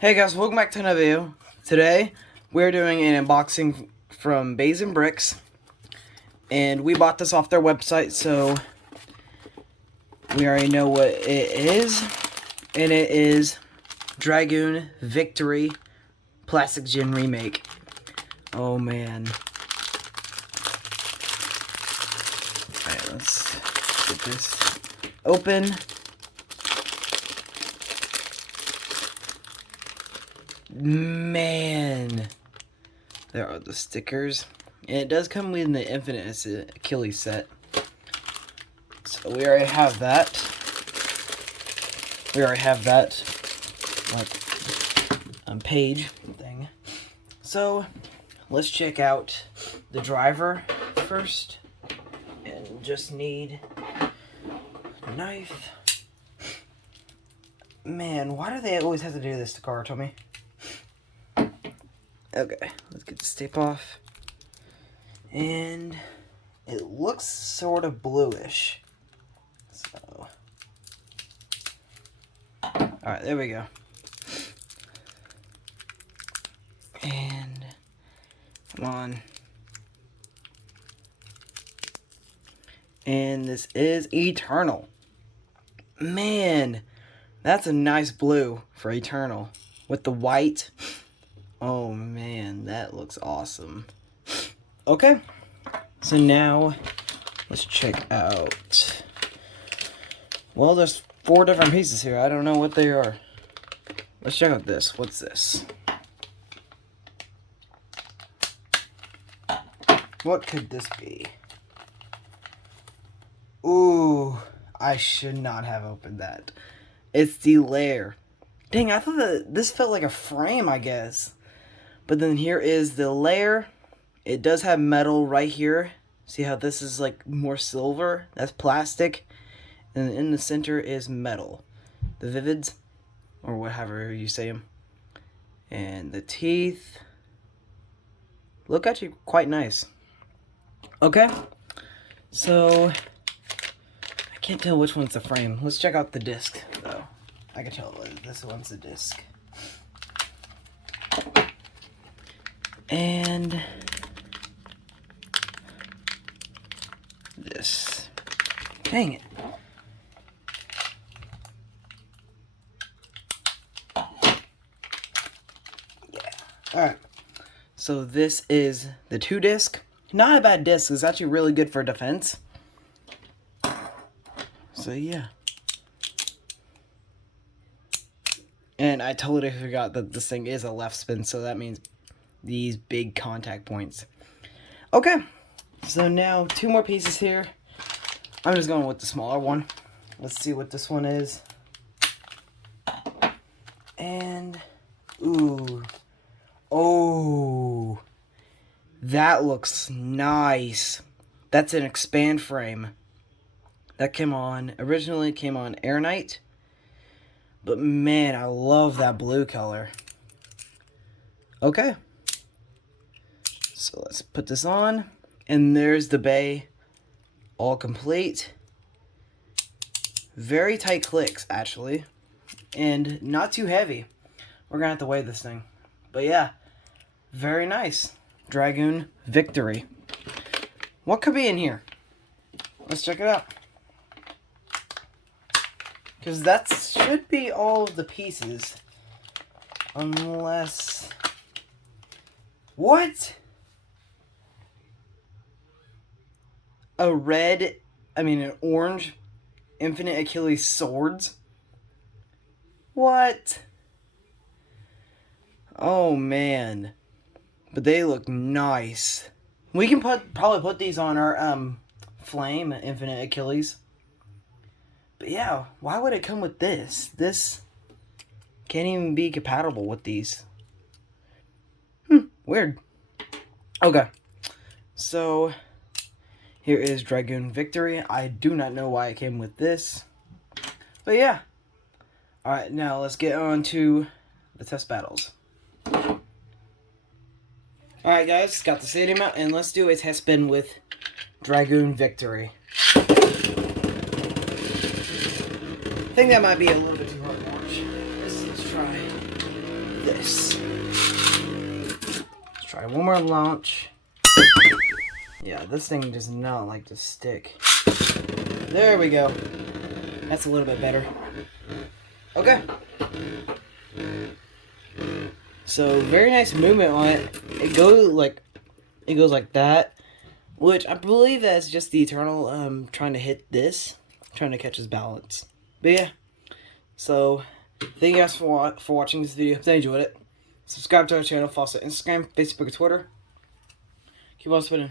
Hey guys, welcome back to another video. Today, we're doing an unboxing from Beyz and Bricks. And we bought this off their website, so we already know what it is. And it is Dragoon Victory Plastic Gen Remake. Oh man. Alright, let's get this open. Man, there are the stickers, and it does come with the Infinite Achilles set, so we already have that. Like page thing. So let's check out the driver first, and just need a knife. Man, why do they always have to do this to TAKARA, Tommy? Okay, let's get this tape off. And it looks sort of bluish. So, alright, there we go. And, come on. And this is Eternal. Man, that's a nice blue for Eternal. With the white. Oh man, that looks awesome. Okay, so now let's check out. Well, there's 4 different pieces here. I don't know what they are. Let's check out this. What's this? What could this be? Ooh, I should not have opened that. It's the layer. Dang, I thought that this felt like a frame, I guess. But then here is the layer. It does have metal right here. See how this is like more silver? That's plastic. And in the center is metal. The Vivids, or whatever you say them. And the teeth look actually quite nice. Okay. So, I can't tell which one's the frame. Let's check out the disc, though. I can tell this one's the disc. And this. Dang it. Yeah. Alright. So this is the 2 disc. Not a bad disc. It's actually really good for defense. So yeah. And I totally forgot that this thing is a left spin, so that means these big contact points. Okay, so now 2 more pieces here. I'm just going with the smaller one. Let's see what this one is. And, ooh. Oh, that looks nice. That's an expand frame. That originally came on Air Knight. But man, I love that blue color. Okay. So let's put this on. And there's the bay. All complete. Very tight clicks, actually. And not too heavy. We're going to have to weigh this thing. But yeah, very nice. Dragoon Victory. What could be in here? Let's check it out. Because that should be all of the pieces. Unless... What? An orange Infinite Achilles swords? What? Oh man. But they look nice. We can probably put these on our Flame Infinite Achilles. But yeah, why would it come with this? This can't even be compatible with these. Weird. Okay. So, here is Dragoon Victory. I do not know why it came with this. But yeah. Alright, now let's get on to the test battles. Alright guys, got the stadium out, and let's do a test spin with Dragoon Victory. think that might be a little bit too hard to watch. Let's try. this. Let's try one more launch. Yeah, this thing does not like to stick. There we go. That's a little bit better. Okay. So very nice movement on it. It goes like that, which I believe that's just the Eternal trying to hit this, trying to catch his balance. But yeah. So thank you guys for watching this video. If you enjoyed it, subscribe to our channel, follow us on Instagram, Facebook, and Twitter. Keep on spinning.